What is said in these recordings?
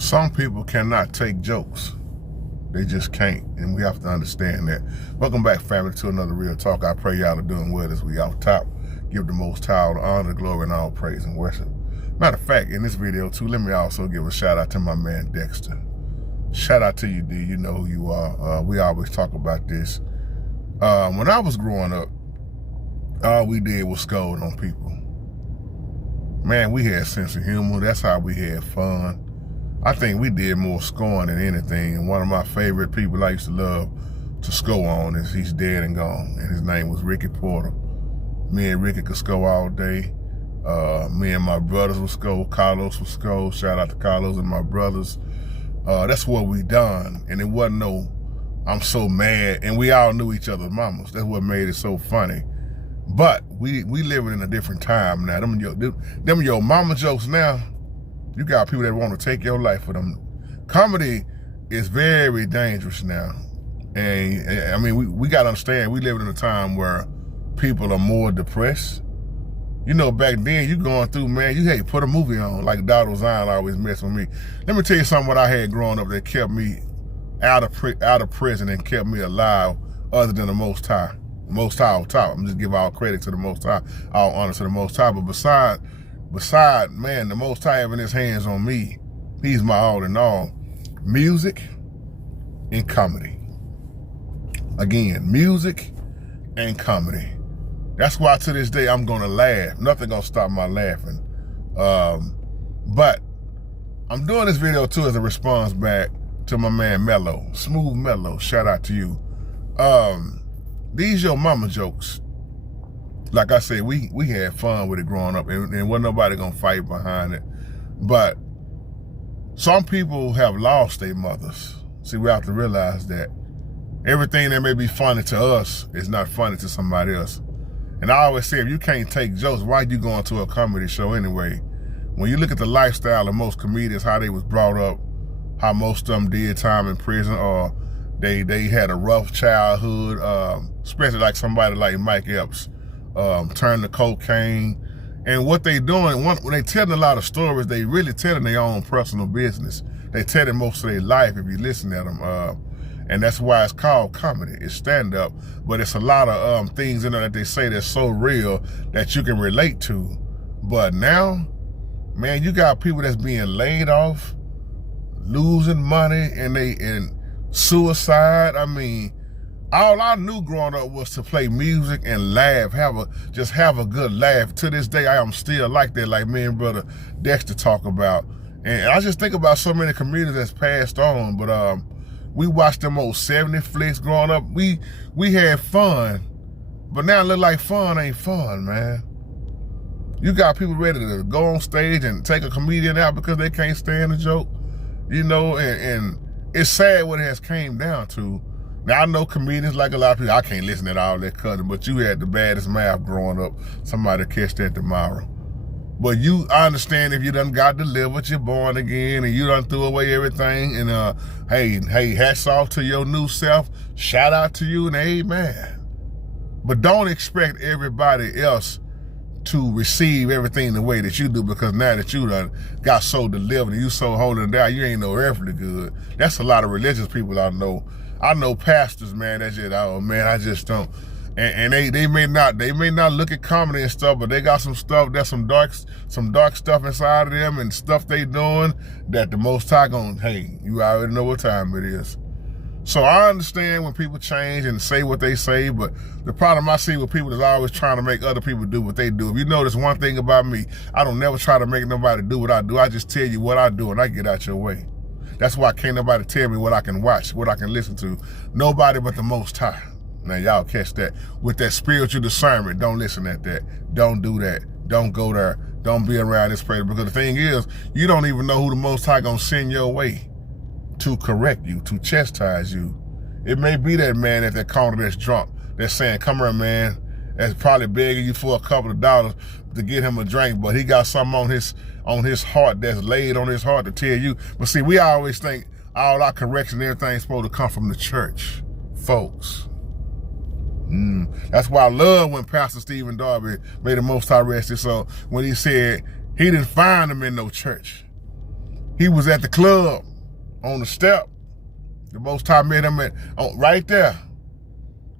Some people cannot take jokes. They just can't, and we have to understand that. Welcome back, family, to another Real Talk. I pray y'all are doing well as we out top. Give the Most High all the honor, glory, and all praise and worship. Matter of fact, in this video, too, let me also give a shout-out to my man, Dexter. Shout out to you, D. You know who you are. We always talk about this. When I was growing up, all we did was scold on people. Man, we had a sense of humor. That's how we had fun. I think we did more scoring than anything. And one of my favorite people I used to love to score on is he's dead and gone. And his name was Ricky Porter. Me and Ricky could score all day. Me and my brothers would score. Carlos would score. Shout out to Carlos and my brothers. That's what we done. And it wasn't no, I'm so mad. And we all knew each other's mamas. That's what made it so funny. But we living in a different time now. Them your mama jokes now. You got people that want to take your life for them. Comedy is very dangerous now. And I mean, we got to understand, we live in a time where people are more depressed. You know, back then, you going through, man, you hey, put a movie on, like Dotto Zion always mess with me. Let me tell you something what I had growing up that kept me out of prison and kept me alive other than the Most High. Most High on top. I'm just giving all credit to the Most High, all honor to the Most High. But beside, man, the Most High having his hands on me, he's my all in all. Music and comedy. Again, music and comedy. That's why to this day I'm gonna laugh. Nothing gonna stop my laughing. But I'm doing this video too as a response back to my man Mello, Smooth Mello. Shout out to you. These your mama jokes. Like I said, we had fun with it growing up, and wasn't nobody gonna fight behind it. But some people have lost their mothers. See, we have to realize that everything that may be funny to us is not funny to somebody else. And I always say, if you can't take jokes, why you going to a comedy show anyway? When you look at the lifestyle of most comedians, how they was brought up, how most of them did time in prison, or they had a rough childhood, especially like somebody like Mike Epps, turned to cocaine. And what they doing, when they telling a lot of stories, they really telling their own personal business. They telling most of their life if you listen to them. And that's why it's called comedy. It's stand-up, but it's a lot of things in there that they say that's so real that you can relate to. But now, man, you got people that's being laid off, losing money, and suicide. I mean, all I knew growing up was to play music and laugh, just have a good laugh. To this day, I am still like that, like me and brother Dexter talk about. And I just think about so many comedians that's passed on, but we watched them old 70 flicks growing up. We had fun, but now it look like fun ain't fun, man. You got people ready to go on stage and take a comedian out because they can't stand a joke, you know, and it's sad what it has came down to. Now, I know comedians, like a lot of people, I can't listen to all that cousin, but you had the baddest mouth growing up. Somebody catch that tomorrow. But I understand if you done got delivered, you're born again, and you done threw away everything, and hey, hats off to your new self. Shout out to you, and amen. But don't expect everybody else to receive everything the way that you do, because now that you done got so delivered and you so holding down, you ain't no earthly good. That's a lot of religious people I know. I know pastors, man, that's just, oh man, I just don't. And they may not look at comedy and stuff, but they got some stuff, there's some dark stuff inside of them and stuff they doing that the Most High going, hey, you already know what time it is. So I understand when people change and say what they say, but the problem I see with people is always trying to make other people do what they do. If you notice one thing about me, I don't never try to make nobody do what I do. I just tell you what I do and I get out your way. That's why can't nobody tell me what I can watch, what I can listen to. Nobody but the Most High. Now y'all catch that. With that spiritual discernment, don't listen at that. Don't do that. Don't go there. Don't be around this place. Because the thing is, you don't even know who the Most High gonna send your way to correct you, to chastise you. It may be that man at that counter that's drunk, that's saying, come here, man, that's probably begging you for a couple of dollars to get him a drink, but he got something on his heart that's laid on his heart to tell you. But see, we always think all our correction, everything's supposed to come from the church, folks. That's why I love when Pastor Stephen Darby made the Most High rest his soul, when he said he didn't find them in no church. He was at the club on the step. The Most High met him right there.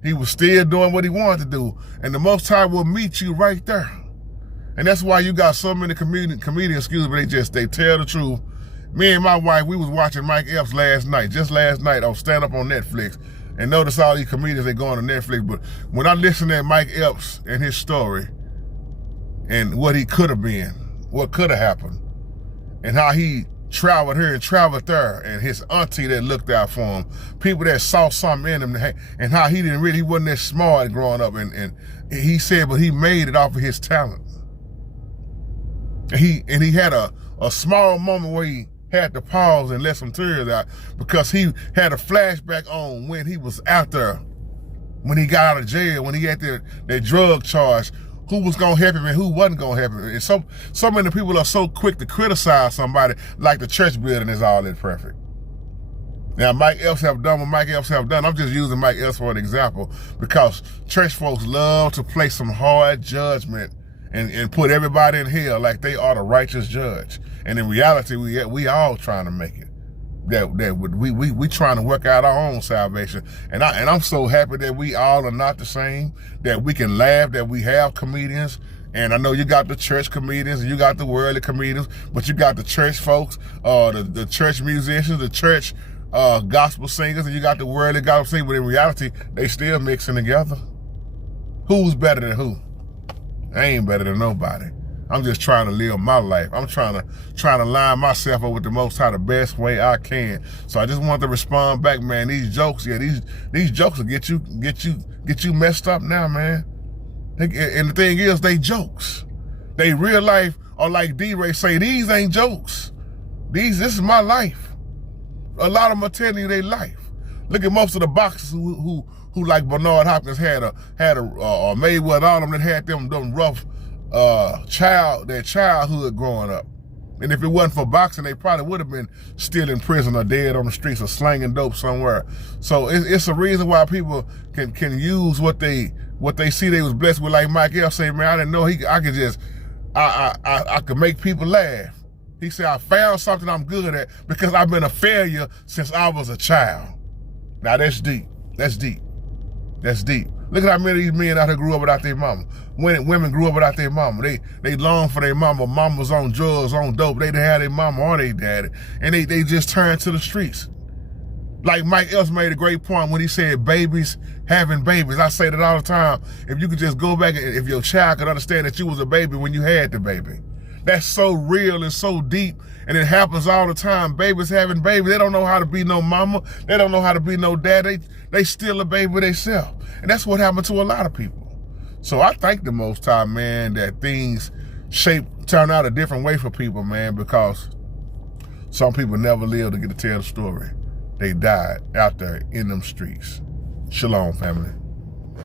He was still doing what he wanted to do. And the Most High will meet you right there. And that's why you got so many comedians, they tell the truth. Me and my wife, we was watching Mike Epps just last night on Stand Up on Netflix. And notice all these comedians, they go on to Netflix. But when I listen to Mike Epps and his story and what he could have been, what could have happened, and how he traveled here and traveled there, and his auntie that looked out for him, people that saw something in him, and how he wasn't that smart growing up, and he said, but he made it off of his talent. And he had a small moment where he had to pause and let some tears out because he had a flashback on when he was out there, when he got out of jail, when he had that drug charge, who was gonna help him and who wasn't gonna help him. And so many people are so quick to criticize somebody like the church building is all that perfect. Now, Mike Epps have done what Mike Epps have done. I'm just using Mike Epps for an example because church folks love to play some hard judgment and put everybody in hell like they are the righteous judge. And in reality, we all trying to make it. We trying to work out our own salvation. And I'm so happy that we all are not the same, that we can laugh, that we have comedians. And I know you got the church comedians and you got the worldly comedians, but you got the church folks, the church musicians, the church gospel singers, and you got the worldly gospel singers, but in reality, they still mixing together. Who's better than who? I ain't better than nobody. I'm just trying to live my life. I'm trying to line myself up with the Most High the best way I can. So I just wanted to respond back, man. These jokes, these jokes will get you messed up now, man. And the thing is, they jokes. They real life are like D-Ray say, these ain't jokes. This is my life. A lot of them are telling you their life. Look at most of the boxers who like Bernard Hopkins had a Mayweather, all of them that had them rough their childhood growing up. And if it wasn't for boxing, they probably would have been still in prison or dead on the streets or slanging dope somewhere. So it's a reason why people can use what they see they was blessed with. Like Mike Epps say, man, I didn't know I could make people laugh. He said, I found something I'm good at because I've been a failure since I was a child. Now that's deep. That's deep. That's deep. Look at how many of these men out here grew up without their mama. Women grew up without their mama. They longed for their mama. Mama's on drugs, on dope. They didn't have their mama or their daddy. And they just turned to the streets. Like Mike Epps made a great point when he said babies having babies. I say that all the time. If you could just go back and if your child could understand that you was a baby when you had the baby. That's so real and so deep, and it happens all the time. Babies having babies, they don't know how to be no mama. They don't know how to be no dad. They still a baby themselves. And that's what happened to a lot of people. So I thank the Most High, man, that things turn out a different way for people, man, because some people never lived to get to tell the story. They died out there in them streets. Shalom, family.